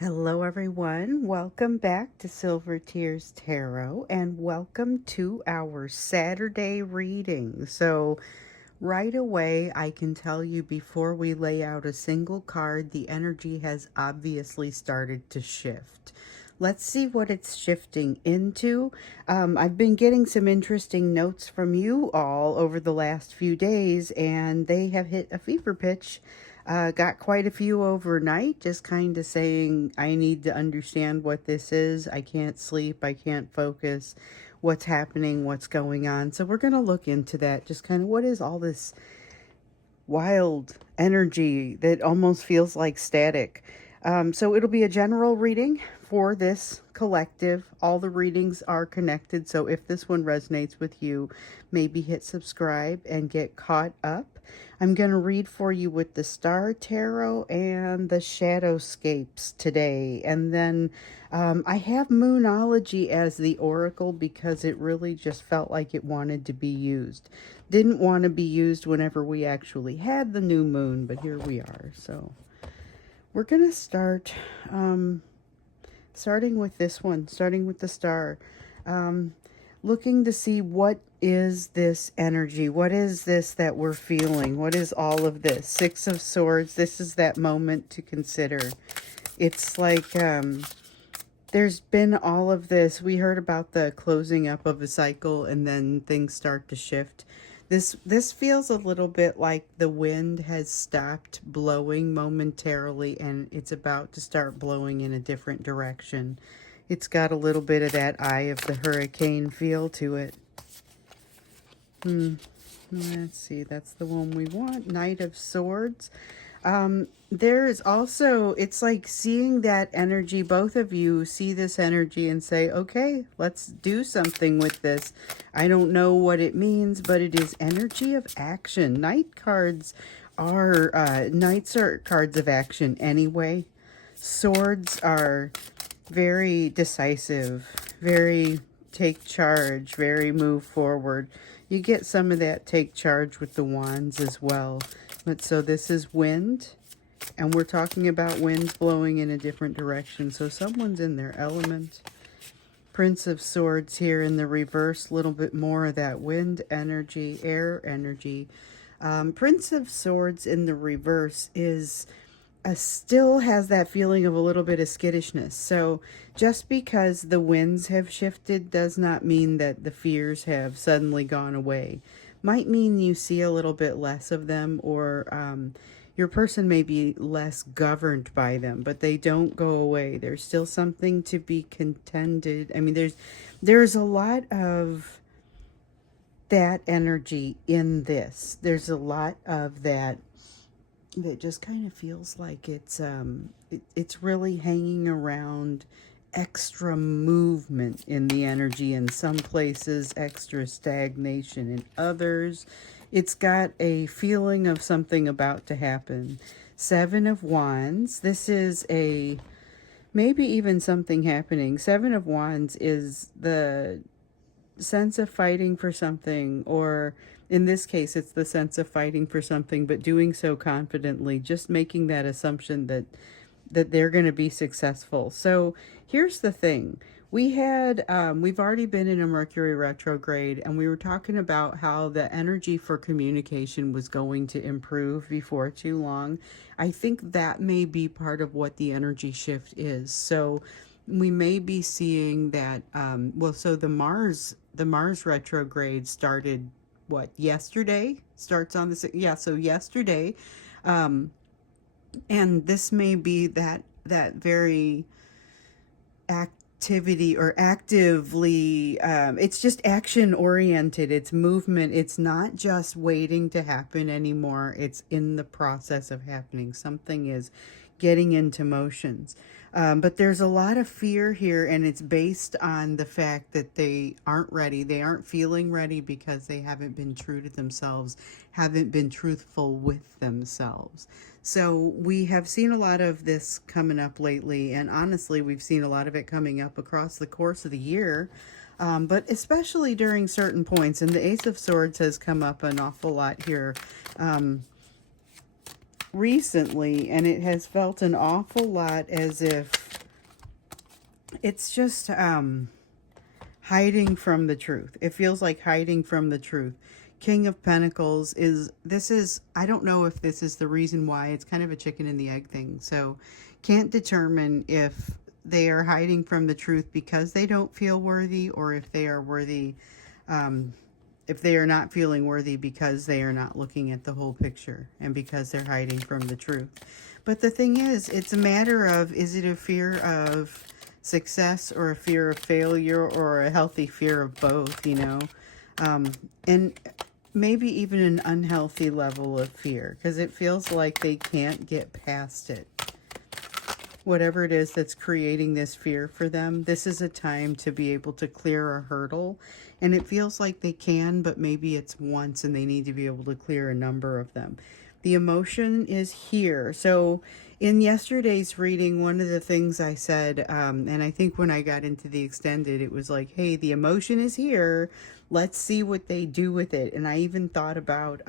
Hello, everyone. Welcome back to Silver Tears Tarot and welcome to our Saturday reading. So, right away, I can tell you before we lay out a single card, the energy has obviously started to shift. Let's see what it's shifting into. I've been getting some interesting notes from you all over the last few days, and they have hit a fever pitch. Got quite a few overnight, just kind of saying, I need to understand what this is. I can't sleep. I can't focus. What's happening? What's going on? So, we're going to look into that. Just kind of what is all this wild energy that almost feels like static. So it'll be a general reading for this collective. All the readings are connected. So if this one resonates with you, maybe hit subscribe and get caught up. I'm going to read for you with the Star Tarot and the Shadowscapes today. And then I have Moonology as the Oracle because it really just felt like it wanted to be used. Didn't want to be used whenever we actually had the new moon, but here we are. So we're going to start starting with this one, starting with the Star. Looking to see what is this energy? What is this that we're feeling? What is all of this? Six of Swords. This is that moment to consider. It's like there's been all of this. We heard about the closing up of a cycle and then things start to shift. This feels a little bit like the wind has stopped blowing momentarily and it's about to start blowing in a different direction. It's got a little bit of that eye of the hurricane feel to it. Let's see, that's the one we want. Knight of Swords. There is also, it's like seeing that energy, both of you see this energy and say, okay, let's do something with this. I don't know what it means, but it is energy of action. Knights are cards of action anyway. Swords are very decisive, very take charge, very move forward. You get some of that take charge with the wands as well. But so this is wind, and we're talking about winds blowing in a different direction. So someone's in their element. Prince of Swords here in the reverse, a little bit more of that wind energy, air energy. Prince of Swords in the reverse is still has that feeling of a little bit of skittishness. So just because the winds have shifted does not mean that the fears have suddenly gone away. Might mean you see a little bit less of them, or your person may be less governed by them, but they don't go away. There's still something to be contended. I mean, there's a lot of that energy in this. There's a lot of that just kind of feels like it's really hanging around extra movement in the energy in some places, extra stagnation in others. It's got a feeling of something about to happen. Seven of Wands. This is maybe even something happening. Seven of Wands is the sense of fighting for something, or in this case it's the sense of fighting for something but doing so confidently, just making that assumption that they're going to be successful. So here's the thing. We've already been in a Mercury retrograde, and we were talking about how the energy for communication was going to improve before too long. I think that may be part of what the energy shift is. So we may be seeing that so the Mars retrograde started yesterday. Starts on so yesterday. And this may be that very activity or actively, it's just action oriented, it's movement, it's not just waiting to happen anymore, it's in the process of happening. Something is getting into motions. But there's a lot of fear here, and it's based on the fact that they aren't ready. They aren't feeling ready because they haven't been true to themselves, haven't been truthful with themselves. So we have seen a lot of this coming up lately, and honestly, we've seen a lot of it coming up across the course of the year. But especially during certain points, and the Ace of Swords has come up an awful lot here recently, and it has felt an awful lot as if it's just hiding from the truth. It feels like hiding from the truth. King of Pentacles is, this is, I don't know if this is the reason why. It's kind of a chicken and the egg thing. So can't determine if they are hiding from the truth because they don't feel worthy, or if they are worthy, if they are not feeling worthy because they are not looking at the whole picture and because they're hiding from the truth. But the thing is, it's a matter of, is it a fear of success or a fear of failure or a healthy fear of both, you know? And maybe even an unhealthy level of fear, because it feels like they can't get past it. Whatever it is that's creating this fear for them, this is a time to be able to clear a hurdle. And it feels like they can, but maybe it's once and they need to be able to clear a number of them. The emotion is here. So in yesterday's reading, one of the things I said, and I think when I got into the extended, it was like, hey, the emotion is here. Let's see what they do with it. And I even thought about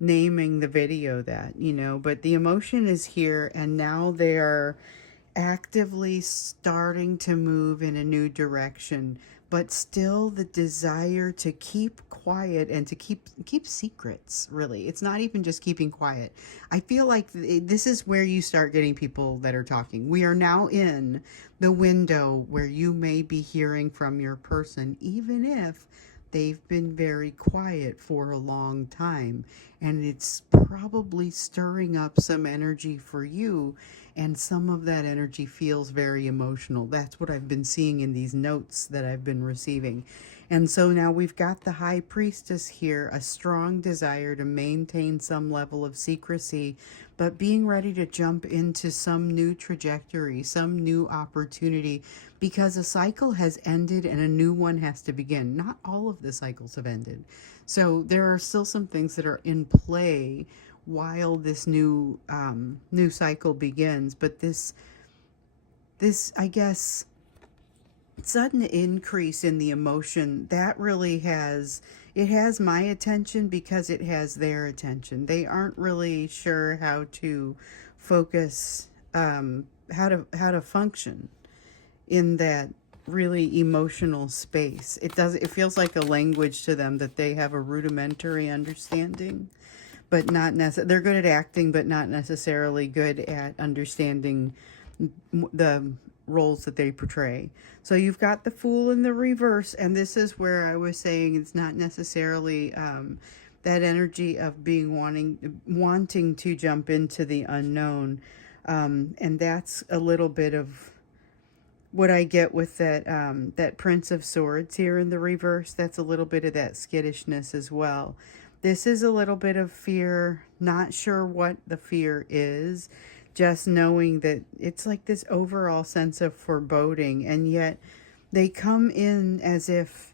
naming the video that, you know, but the emotion is here, and now they're actively starting to move in a new direction, but still the desire to keep quiet and to keep secrets. Really, it's not even just keeping quiet. I feel like this is where you start getting people that are talking. We are now in the window where you may be hearing from your person, even if they've been very quiet for a long time, and it's probably stirring up some energy for you, and some of that energy feels very emotional. That's what I've been seeing in these notes that I've been receiving. And so now we've got the High Priestess here, a strong desire to maintain some level of secrecy, but being ready to jump into some new trajectory, some new opportunity, because a cycle has ended and a new one has to begin. Not all of the cycles have ended. So there are still some things that are in play while this new cycle begins. But this I guess sudden increase in the emotion, that really has, it has my attention because it has their attention. They aren't really sure how to focus, how to function in that really emotional space. It feels like a language to them that they have a rudimentary understanding, but not necessarily. They're good at acting, but not necessarily good at understanding the roles that they portray. So you've got the Fool in the reverse, and this is where I was saying it's not necessarily that energy of being wanting to jump into the unknown, and that's a little bit of what I get with that that Prince of Swords here in the reverse. That's a little bit of that skittishness as well. This is a little bit of fear, not sure what the fear is, just knowing that it's like this overall sense of foreboding, and yet they come in as if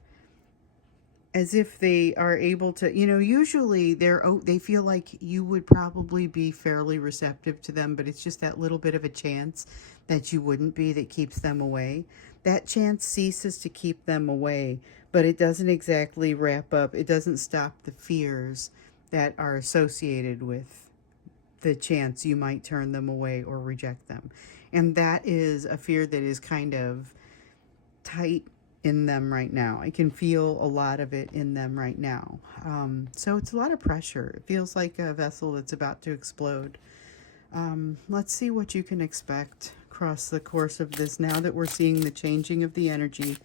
they are able to, you know, usually they feel like you would probably be fairly receptive to them, but it's just that little bit of a chance that you wouldn't be that keeps them away. That chance ceases to keep them away, but it doesn't exactly wrap up. It doesn't stop the fears that are associated with the chance you might turn them away or reject them. And that is a fear that is kind of tight in them right now. I can feel a lot of it in them right now. So it's a lot of pressure. It feels like a vessel that's about to explode. Let's see what you can expect across the course of this. Now that we're seeing the changing of the energy,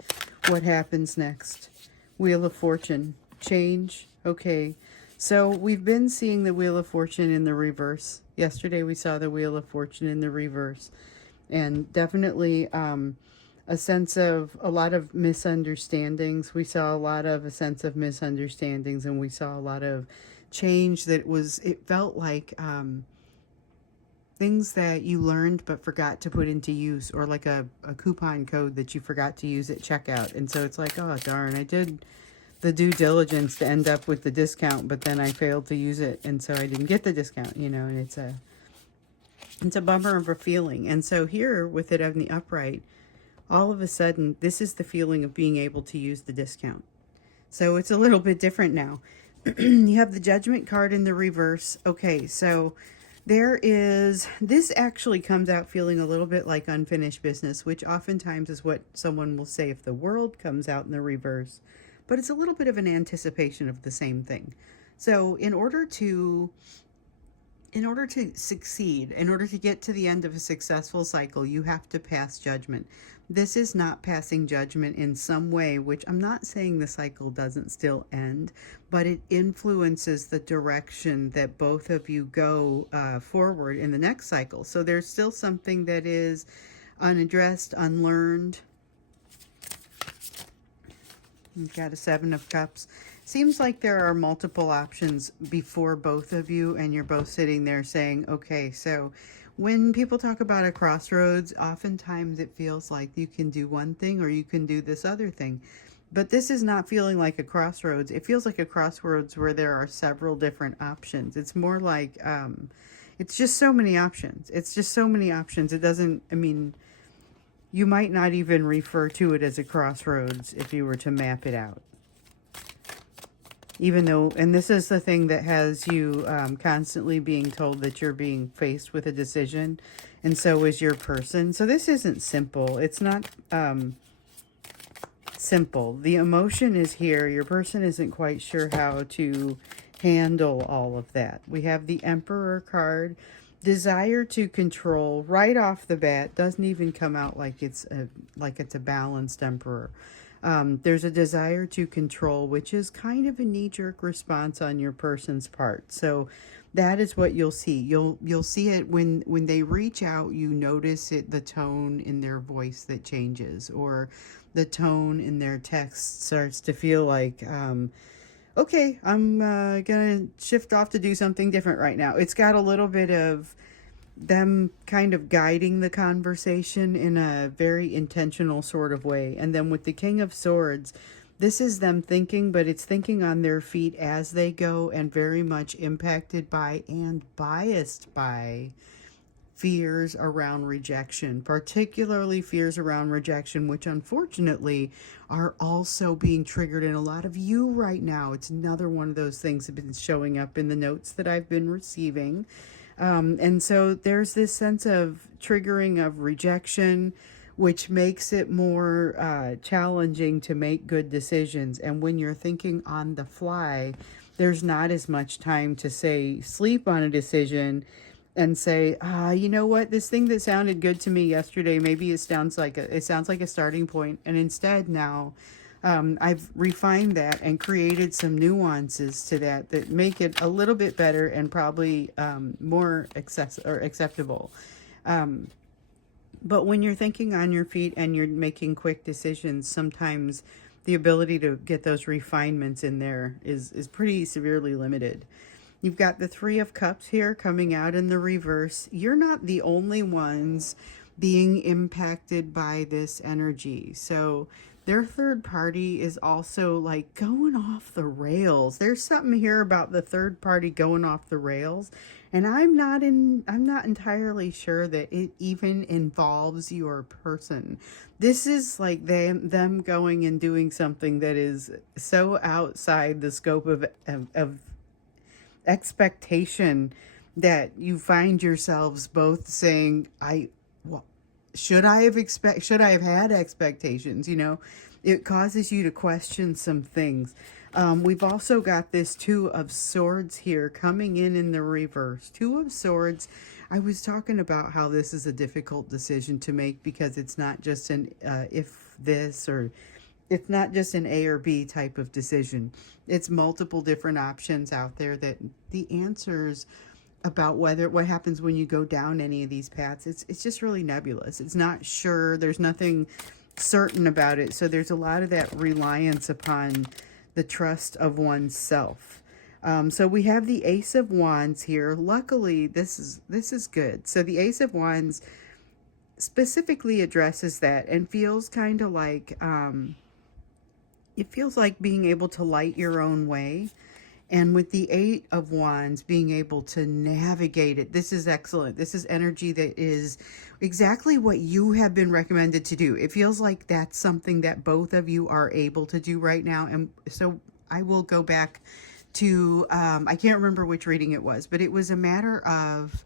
what happens next? Wheel of Fortune. Change. Okay. So we've been seeing the Wheel of Fortune in the reverse. Yesterday we saw the Wheel of Fortune in the reverse. And definitely a sense of a lot of misunderstandings. We saw a lot of a sense of misunderstandings, and we saw a lot of change that was, it felt like things that you learned but forgot to put into use, or like a coupon code that you forgot to use at checkout. And so it's like, oh darn, I did the due diligence to end up with the discount, but then I failed to use it, and so I didn't get the discount, you know. And it's a bummer of a feeling. And so here with it on the upright, all of a sudden this is the feeling of being able to use the discount. So it's a little bit different now. You have the Judgment card in the reverse. Okay, so This actually comes out feeling a little bit like unfinished business, which oftentimes is what someone will say if the world comes out in the reverse, but it's a little bit of an anticipation of the same thing. So in order to succeed, in order to get to the end of a successful cycle, you have to pass judgment. This is not passing judgment in some way, which I'm not saying the cycle doesn't still end, but it influences the direction that both of you go forward in the next cycle. So there's still something that is unaddressed, unlearned. You've got a Seven of Cups. Seems like there are multiple options before both of you, and you're both sitting there saying, okay, so when people talk about a crossroads, oftentimes it feels like you can do one thing or you can do this other thing. But this is not feeling like a crossroads. It feels like a crossroads where there are several different options. It's more like, it's just so many options. It's just so many options. It doesn't, I mean, you might not even refer to it as a crossroads if you were to map it out. Even though, and this is the thing that has you constantly being told that you're being faced with a decision, and so is your person. So this isn't simple. It's not simple. The emotion is here. Your person isn't quite sure how to handle all of that. We have the Emperor card. Desire to control right off the bat doesn't even come out like it's a balanced Emperor. There's a desire to control, which is kind of a knee-jerk response on your person's part. So that is what you'll see. You'll see it when they reach out. You notice it, the tone in their voice that changes, or the tone in their text starts to feel like, okay, I'm gonna shift off to do something different right now. It's got a little bit of them kind of guiding the conversation in a very intentional sort of way. And then with the King of Swords, this is them thinking, but it's thinking on their feet as they go, and very much impacted by and biased by fears around rejection, particularly fears around rejection, which unfortunately are also being triggered in a lot of you right now. It's another one of those things that have been showing up in the notes that I've been receiving. And so there's this sense of triggering of rejection, which makes it more challenging to make good decisions. And when you're thinking on the fly, there's not as much time to say, sleep on a decision and say, you know what, this thing that sounded good to me yesterday, maybe it sounds like a starting point. And instead now, I've refined that and created some nuances to that make it a little bit better and probably more acceptable. But when you're thinking on your feet and you're making quick decisions, sometimes the ability to get those refinements in there is pretty severely limited. You've got the Three of Cups here coming out in the reverse. You're not the only ones being impacted by this energy. So their third party is also like going off the rails. There's something here about the third party going off the rails, and I'm not entirely sure that it even involves your person. This is like them going and doing something that is so outside the scope of expectation that you find yourselves both saying, should I have had expectations? You know, it causes you to question some things. We've also got this Two of Swords here coming in the reverse. Two of Swords. I was talking about how this is a difficult decision to make because it's not just an if this, or it's not just an A or B type of decision. It's multiple different options out there that the answers about what happens when you go down any of these paths, it's just really nebulous. It's not sure. There's nothing certain about it. So there's a lot of that reliance upon the trust of oneself. So we have the Ace of Wands here. Luckily, this is good. So the Ace of Wands specifically addresses that and feels kind of like, it feels like being able to light your own way. And with the Eight of Wands, being able to navigate it, this is excellent. This is energy that is exactly what you have been recommended to do. It feels like that's something that both of you are able to do right now. And so I will go back to, I can't remember which reading it was, but it was a matter of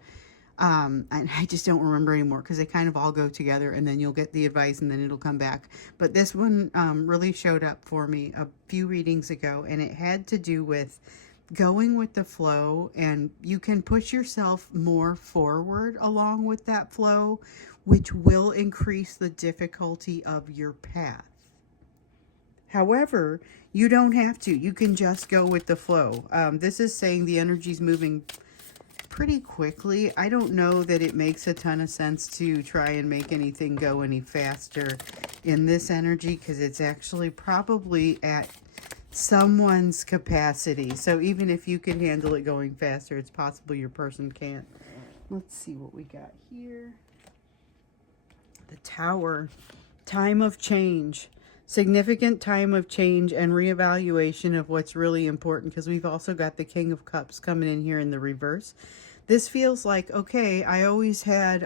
And I just don't remember anymore because they kind of all go together, and then you'll get the advice and then it'll come back. But this one really showed up for me a few readings ago, and it had to do with going with the flow, and you can push yourself more forward along with that flow, which will increase the difficulty of your path. However, you don't have to. You can just go with the flow. This is saying the energy's moving pretty quickly. I don't know that it makes a ton of sense to try and make anything go any faster in this energy, because it's actually probably at someone's capacity. So even if you can handle it going faster, it's possible your person can't. Let's see what we got here. The Tower. Time of change. Significant time of change and reevaluation of what's really important, because we've also got the King of Cups coming in here in the reverse. This feels like, okay, I always had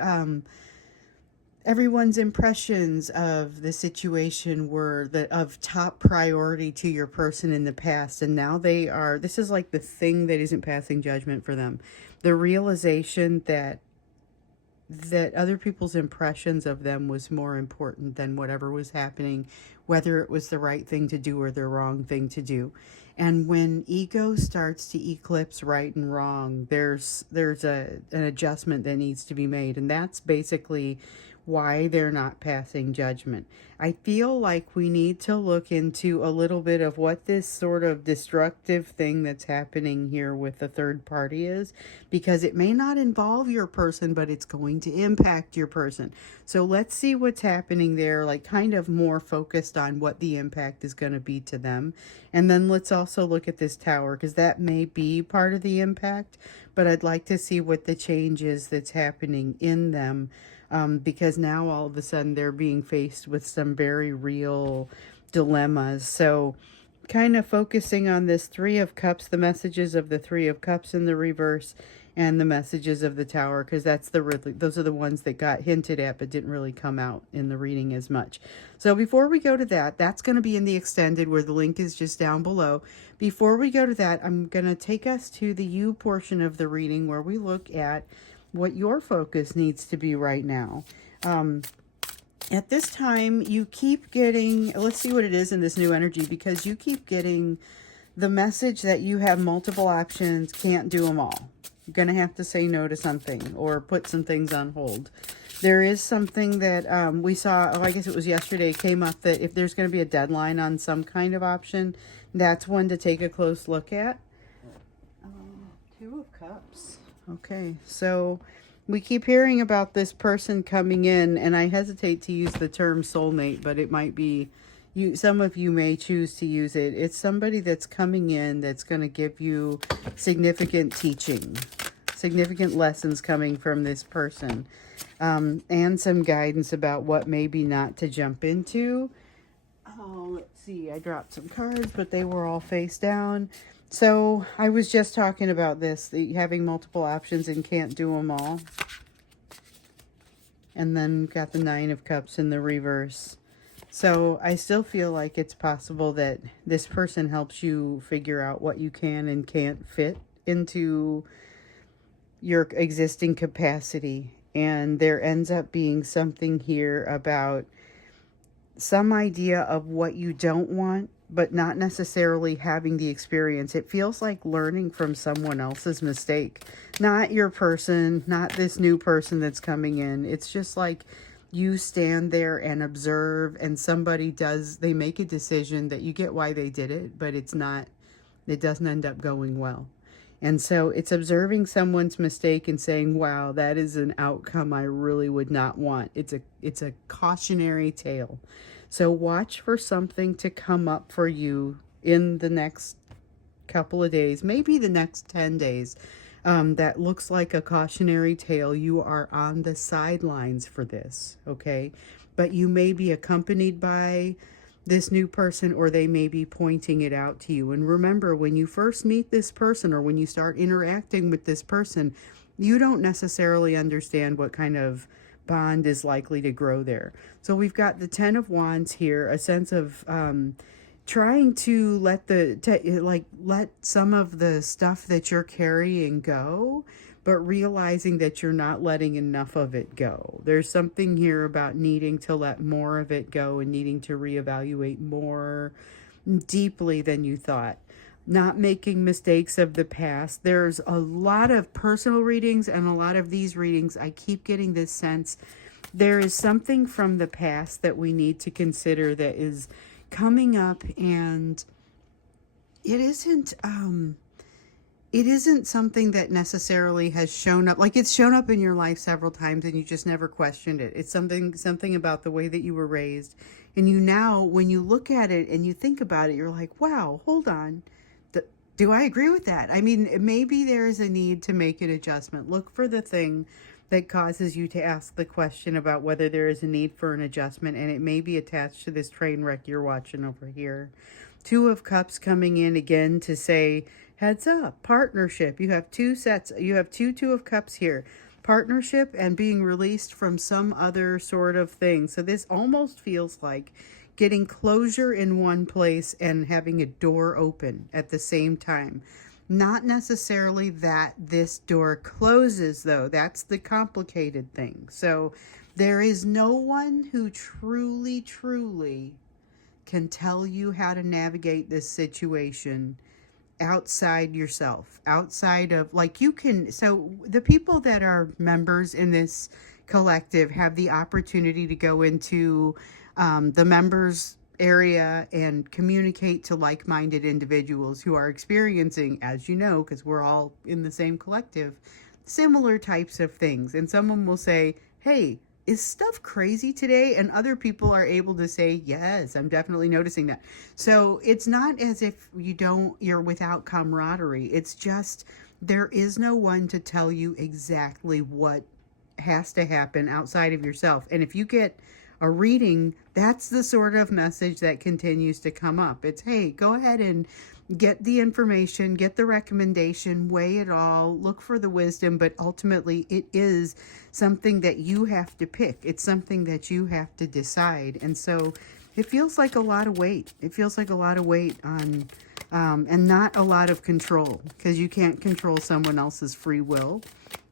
everyone's impressions of the situation were of top priority to your person in the past, and now they are, this is like the thing that isn't passing judgment for them. The realization that other people's impressions of them was more important than whatever was happening, whether it was the right thing to do or the wrong thing to do. And when ego starts to eclipse right and wrong, there's an adjustment that needs to be made, and that's basically why they're not passing judgment. I feel like we need to look into a little bit of what this sort of destructive thing that's happening here with the third party is, because it may not involve your person, but it's going to impact your person. So let's see what's happening there, like kind of more focused on what the impact is going to be to them. And then let's also look at this Tower, because that may be part of the impact, but I'd like to see what the change is that's happening in them. Because now all of a sudden they're being faced with some very real dilemmas. So kind of focusing on this Three of Cups, the messages of the Three of Cups in the reverse, and the messages of the Tower, because that's those are the ones that got hinted at but didn't really come out in the reading as much. So before we go to that, that's going to be in the extended, where the link is just down below. Before we go to that, I'm going to take us to the you portion of the reading, where we look at what your focus needs to be right now. At this time, you keep getting, let's see what it is in this new energy, because you keep getting the message that you have multiple options, can't do them all. You're going to have to say no to something or put some things on hold. There is something that we saw, I guess it was yesterday, came up that if there's going to be a deadline on some kind of option, that's one to take a close look at. Two of Cups. Okay, so we keep hearing about this person coming in, and I hesitate to use the term soulmate, but it might be, some of you may choose to use it. It's somebody that's coming in that's going to give you significant teaching, significant lessons coming from this person, and some guidance about what maybe not to jump into. Oh, let's see, I dropped some cards, but they were all face down. So I was just talking about this, having multiple options and can't do them all. And then got the Nine of Cups in the reverse. So I still feel like it's possible that this person helps you figure out what you can and can't fit into your existing capacity. And there ends up being something here about some idea of what you don't want, but not necessarily having the experience. It feels like learning from someone else's mistake, not your person, not this new person that's coming in. It's just like you stand there and observe, and they make a decision that you get why they did it, but it doesn't end up going well. And so it's observing someone's mistake and saying, wow, that is an outcome I really would not want. It's a cautionary tale. So watch for something to come up for you in the next couple of days, maybe the next 10 days, that looks like a cautionary tale. You are on the sidelines for this, okay? But you may be accompanied by this new person, or they may be pointing it out to you. And remember, when you first meet this person, or when you start interacting with this person, you don't necessarily understand what kind of bond is likely to grow there. So we've got the Ten of Wands here, a sense of trying to let some of the stuff that you're carrying go, but realizing that you're not letting enough of it go. There's something here about needing to let more of it go and needing to reevaluate more deeply than you thought. Not making mistakes of the past. There's a lot of personal readings and a lot of these readings. I keep getting this sense there is something from the past that we need to consider that is coming up, and it isn't something that necessarily has shown up. Like, it's shown up in your life several times and you just never questioned it. It's something about the way that you were raised, and you now, when you look at it and you think about it, you're like, wow, hold on, do I agree with that? I mean, maybe there is a need to make an adjustment. Look for the thing that causes you to ask the question about whether there is a need for an adjustment, and it may be attached to this train wreck you're watching over here. Two of Cups coming in again to say, heads up, partnership. You have two Two of Cups here. Partnership and being released from some other sort of thing. So this almost feels like getting closure in one place and having a door open at the same time. Not necessarily that this door closes, though. That's the complicated thing. So there is no one who truly, truly can tell you how to navigate this situation outside yourself, outside of, like, you can, so the people that are members in this collective have the opportunity to go into the members area and communicate to like-minded individuals who are experiencing, as you know, because we're all in the same collective, similar types of things. And someone will say, hey, is stuff crazy today? And other people are able to say, yes, I'm definitely noticing that. So it's not as if you're without camaraderie. It's just, there is no one to tell you exactly what has to happen outside of yourself. And if you get a reading, that's the sort of message that continues to come up. It's, hey, go ahead and get the information, get the recommendation, weigh it all, look for the wisdom, but ultimately it is something that you have to pick. It's something that you have to decide. And so it feels like a lot of weight. It feels like a lot of weight on, and not a lot of control, because you can't control someone else's free will.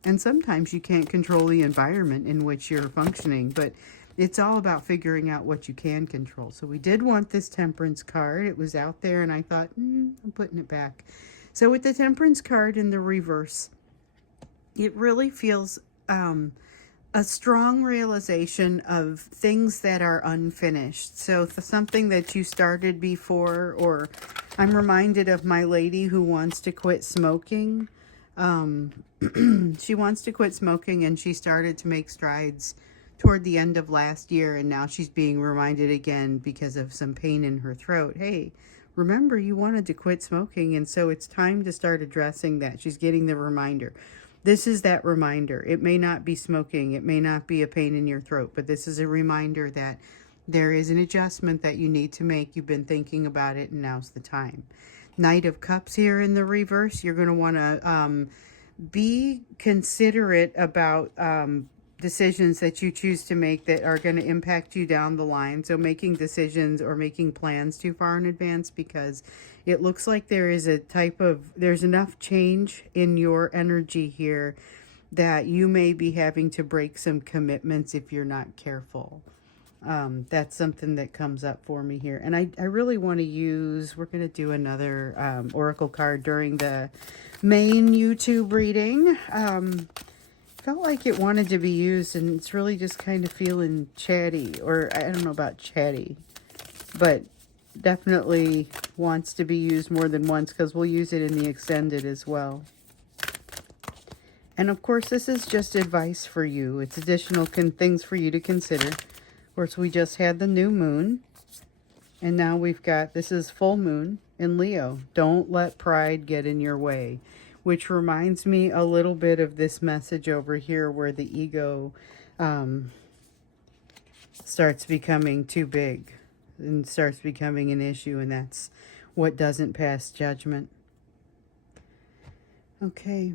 And sometimes you can't control the environment in which you're functioning, but it's all about figuring out what you can control. So we did want this Temperance card. It was out there, and I thought, I'm putting it back. So with the Temperance card in the reverse, it really feels a strong realization of things that are unfinished. So something that you started before, or I'm reminded of my lady who wants to quit smoking. She wants to quit smoking, and she started to make strides toward the end of last year, and now she's being reminded again because of some pain in her throat. Hey, remember you wanted to quit smoking, and so it's time to start addressing that. She's getting the reminder. This is that reminder. It may not be smoking, it may not be a pain in your throat, but this is a reminder that there is an adjustment that you need to make. You've been thinking about it, and now's the time. Knight of Cups here in the reverse. You're going to want to be considerate about decisions that you choose to make that are going to impact you down the line. So making decisions or making plans too far in advance, because it looks like there's enough change in your energy here that you may be having to break some commitments if you're not careful. That's something that comes up for me here. And I really want to use, we're going to do another oracle card during the main YouTube reading. Felt like it wanted to be used, and it's really just kind of feeling chatty, or I don't know about chatty, but definitely wants to be used more than once, because we'll use it in the extended as well. And of course, this is just advice for you. It's additional things for you to consider. Of course, we just had the new moon, and now we've got, this is full moon in Leo. Don't let pride get in your way. Which reminds me a little bit of this message over here where the ego starts becoming too big and starts becoming an issue, and that's what doesn't pass judgment. Okay,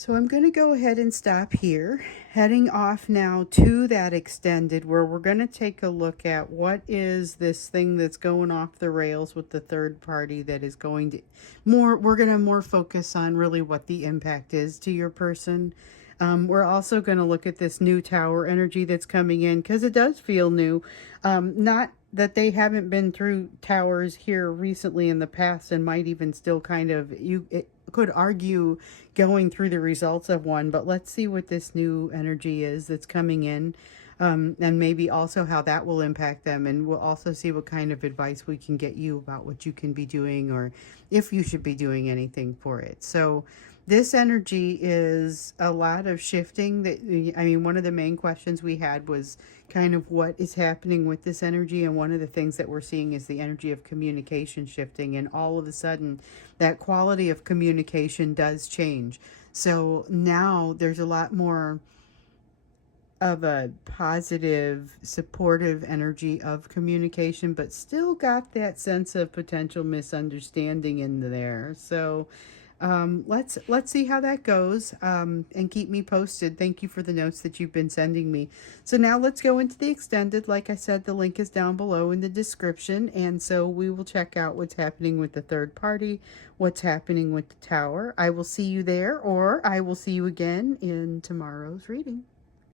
So I'm going to go ahead and stop here, heading off now to that extended where we're going to take a look at what is this thing that's going off the rails with the third party that is going to we're going to more focus on really what the impact is to your person. We're also going to look at this new tower energy that's coming in because it does feel new. Not that they haven't been through towers here recently in the past and might even still kind of, it could argue going through the results of one, but let's see what this new energy is that's coming in. And maybe also how that will impact them. And we'll also see what kind of advice we can get you about what you can be doing or if you should be doing anything for it. So this energy is a lot of shifting. That, I mean, one of the main questions we had was kind of what is happening with this energy. And one of the things that we're seeing is the energy of communication shifting. And all of a sudden, that quality of communication does change. So now there's a lot more of a positive, supportive energy of communication, but still got that sense of potential misunderstanding in there. So let's see how that goes, and keep me posted. Thank you for the notes that you've been sending me. So now let's go into the extended. Like I said, the link is down below in the description, and so we will check out what's happening with the third party, what's happening with the tower. I will see you there, or I will see you again in tomorrow's reading.